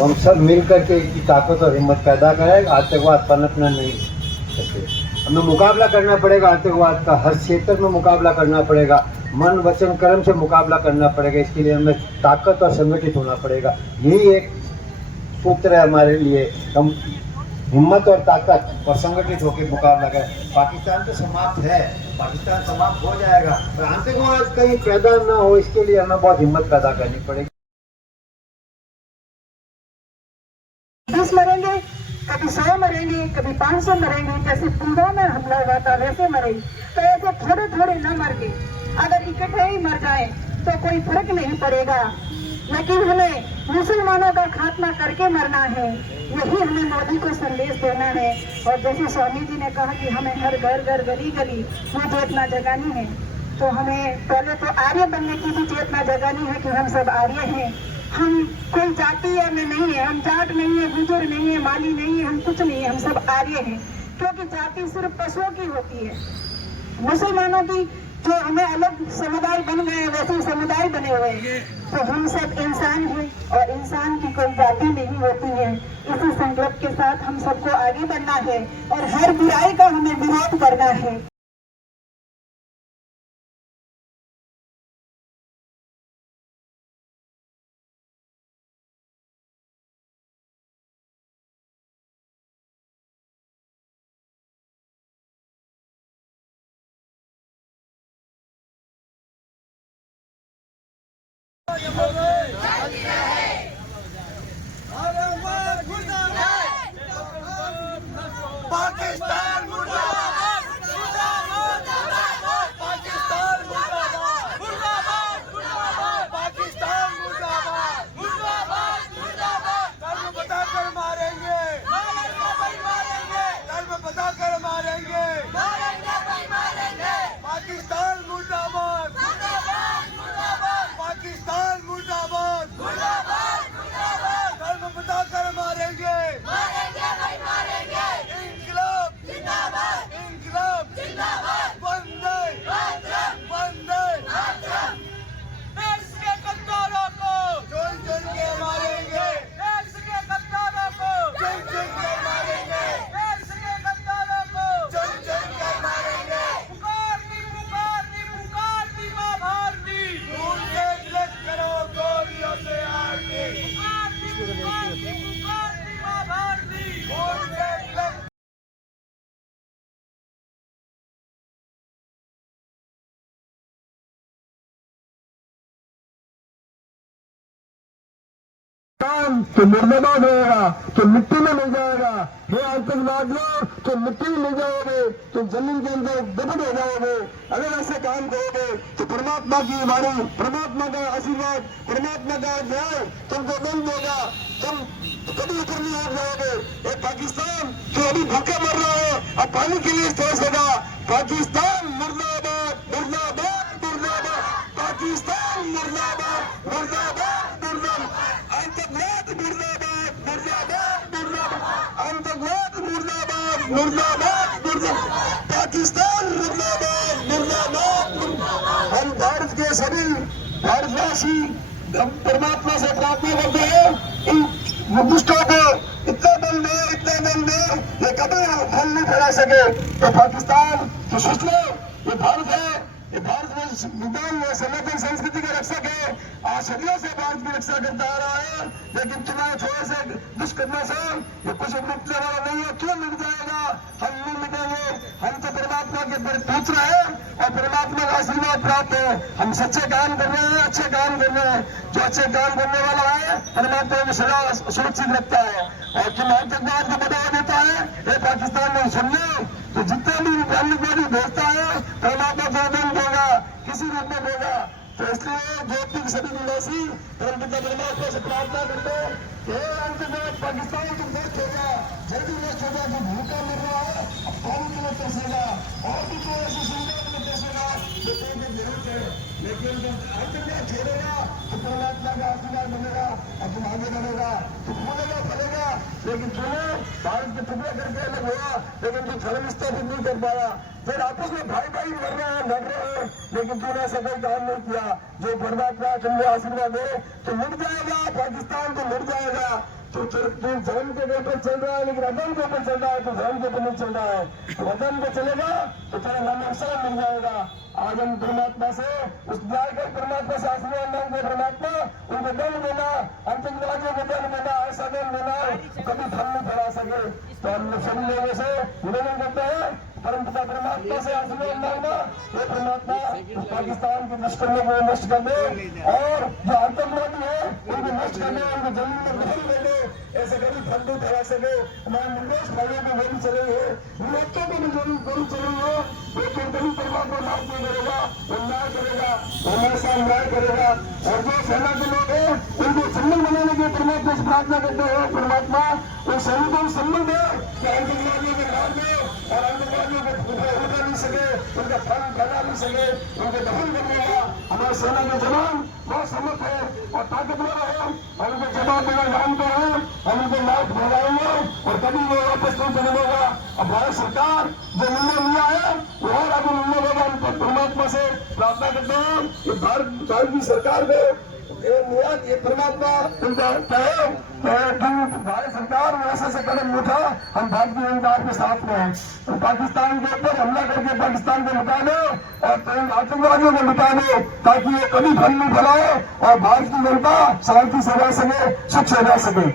तो हम सब मिल करके इसकी ताकत और हिम्मत पैदा करें। आतंकवाद पनपना नहीं सकते, हमें मुकाबला करना पड़ेगा आतंकवाद का, हर क्षेत्र में मुकाबला करना पड़ेगा, मन वचन कर्म से मुकाबला करना पड़ेगा। इसके लिए हमें ताकत और संगठित होना पड़ेगा। यही एक सूत्र है हमारे लिए, हम हिम्मत और ताकत और संगठित होकर मुकाबला करें। पाकिस्तान तो समाप्त है, पाकिस्तान समाप्त हो जाएगा, पर आतंकवाद कहीं पैदा ना हो, इसके लिए हमें बहुत हिम्मत पैदा करनी पड़ेगी। 20 मरेंगे, कभी 100 मरेंगे, कभी 500 मरेंगे, जैसे पुलवामा में हमला हुआ था वैसे मरेंगे। तो ऐसे थोड़े थोड़े न मर के अगर इकट्ठे ही मर जाए तो कोई फर्क नहीं पड़ेगा, लेकिन हमें मुसलमानों का खात्मा करके मरना है। यही हमें मोदी को संदेश देना है। और जैसे स्वामी जी ने कहा कि हमें हर घर घर गली गली वो चेतना जगानी है, तो हमें पहले तो आर्य बनने की भी चेतना जगानी है कि हम सब आर्य हैं। हम कोई जाति में नहीं है, हम जाट नहीं है, गुजर नहीं है, माली नहीं है, हम कुछ नहीं है, हम सब आर्य हैं। क्योंकि जाति सिर्फ पशुओं की होती है। मुसलमानों की जो हमें अलग समुदाय बन गए वैसे समुदाय बने हुए हैं, तो हम सब इंसान हैं और इंसान की कोई जाति नहीं होती है। इसी संकल्प के साथ हम सबको आगे बढ़ना है और हर बुराई का हमें विरोध करना है। पाकिस्तान मुर्दाबाद, पाकिस्तान मुर्दाबाद, पाकिस्तान मुर्दाबाद, कर्म बताकर मारेंगे, कर्म बताकर मारेंगे, पाकिस्तान मुर्दाबाद, पाकिस्तान मुर्दाबाद, कर्म बताकर मारेंगे, इंकलाब इंकलाब वंदे वंदे, देश के गद्दारों को चुन चुन के मारेंगे, देश के गद्दारों को चुन चुन के मारेंगे, देश के गद्दारों को चुन चुन के मारेंगे। पुकारती माँ भारती, खून से तिलक करो गोलियों से आरती, पुकारती माँ भारती, खून से तिलक। तो मुर्दाबाद होगा, तो मिट्टी में मिल जाएगा। हे आतंकवादियों, तो मिट्टी में मिल जाओगे, तो जमीन के अंदर दबे हो जाओगे। अगर ऐसे काम करोगे तो परमात्मा की वाणी, परमात्मा का आशीर्वाद, परमात्मा का न्याय तुमको दम देगा। तुम कभी ऊपर नहीं उठ जाओगे। ये पाकिस्तान जो अभी भूखे मर रहा है, अब पानी के लिए तरस लगा। पाकिस्तान मुर्दाबाद, मुर्दाबाद, मुर्दाबाद, पाकिस्तान मुर्दाबाद, मुर्दाबाद, मुर्दाबाद, आतंकवाद मुर्दाबाद, मुर्दाबाद, मुर्दाबाद, आतंकवाद मुर्दाबाद, मुर्दाबाद, मुर्दाबाद, पाकिस्तान मुर्दाबाद, मुर्दाबाद, मुर्दाबाद। हम भारत के सभी भारतवासी परमात्मा से प्रार्थना करते हैं, इन दुष्टों को इतना बल दे, इतना बल दे, ये कभी फल नहीं फैला सके। तो पाकिस्तान तो सोच लो, ये भारत है, ये भारत में विज्ञान में सनातन संस्कृति का रक्षक है। आज सदियों से भारत की रक्षा करता आ रहा है, लेकिन तुम्हारे थोड़े से दुष्कर्म से ये कुछ मिटने वाला नहीं है। क्यों मिट जाएगा? हम नहीं मिटेंगे। हम तो परमात्मा के पुत्र है और परमात्मा का आशीर्वाद प्राप्त है। हम सच्चे काम कर रहे हैं, अच्छे काम कर रहे हैं। जो अच्छे काम करने वाला है परमात्मा में सदा सुरक्षित रखता है। और तुम आतंकवाद को बढ़ावा देता है, ये पाकिस्तान में सुन लो, तो जितने भी आतंकवादी भेजता है परमात्मा को दंड देगा, किसी रूप में देगा। तो इसलिए जोधपुर के सभी निवासी परमात्मा से प्रार्थना करते हैं कि आतंकवाद पाकिस्तान तुम नष्ट होगा, जल्दी नष्ट होगा। जो भूखा मिल रहा है अब पानी के लिए तरसेगा, और भी कोई ऐसी सुविधा के लिए तरसेगा जो देने की जरूरत है। लेकिन जब आतंकवाद छोड़ेगा तो परमात्मा का आशीर्वाद बनेगा और तुम आगे बढ़ेगा, तो फूलेगा फलेगा। लेकिन तूने भारत के टुकड़े करके अलग हुआ, लेकिन तू धर्म स्थापित नहीं कर पाया। फिर आपस में भाई भाई लड़ रहे हैं, लेकिन तूने ऐसा कोई काम नहीं किया। जो परमात्मा तुमने आशीर्वाद दे तो लुट जाएगा, पाकिस्तान तो लुट जाएगा। तो धर्म के ऊपर चल रहा है, लेकिन अधर्म के ऊपर चल रहा है तो धर्म के ऊपर नहीं चल रहा है। तो अधर्म पे चलेगा तो तेरा नाम अवसर मिल जाएगा। आज हम परमात्मा से उस न्याय कर परमात्मा से आशीर्वाद मांगते परमात्मा उनको दंड देना, आतंकवादियों को दंड देना, ऐसा दंड देना कभी फल नहीं फैला सके। तो हम लोग सभी लोगों से निवेदन करते हैं परम पिता परमात्मा से आशीर्वाद मांगना, ये परमात्मा पाकिस्तान के दुष्कर्मों को नष्ट कर दे और जो आतंकवादी है उनको नष्ट कर दे, उनको जमीन में दखल दे दे, ऐसे कभी फल नहीं फैला सके। हमारे निर्देश भाइयों की गोली चल रही है, विरोधियों की भी गोली चल रही है, लेकिन कभी परमात्मा माफ नहीं करेगा, वो न्याय करेगा, हमारे साथ न्याय करेगा। और जो सेना के लोग हैं उनको सम्मान बनाने के परमात्मा से प्रार्थना करते हैं, परमात्मा वो सैनिकों को सम्मान दे कि आतंकवादियों के नाम में और आतंकवादियों को उठा नहीं सके, उनका फल फैला नहीं सके, उनको दखल कर देगा। हमारे सेना के जवान बहुत समर्थ है और ताकतवर है, हम उनको जवाब देना जानते हैं, हम उनको माफ भगाएंगे और कभी वो वापस नहीं चले देगा। अब भारत सरकार जो निर्णय लिया है वो और आगे निर्णय लेगा। हम परमात्मा से प्रार्थना करते हैं कि भारत की सरकार को ये परमात्मा उनका कहे भारत सरकार ऐसे कदम उठा, हम भारतीय जनता के साथ में हैं। तो पाकिस्तान के ऊपर हमला करके पाकिस्तान को मिटा दे और आतंकवादियों को मिटा दे, ताकि ये कभी फल नहीं फैलाए और भारत की जनता शांति से रह सके, सुख से रह सके।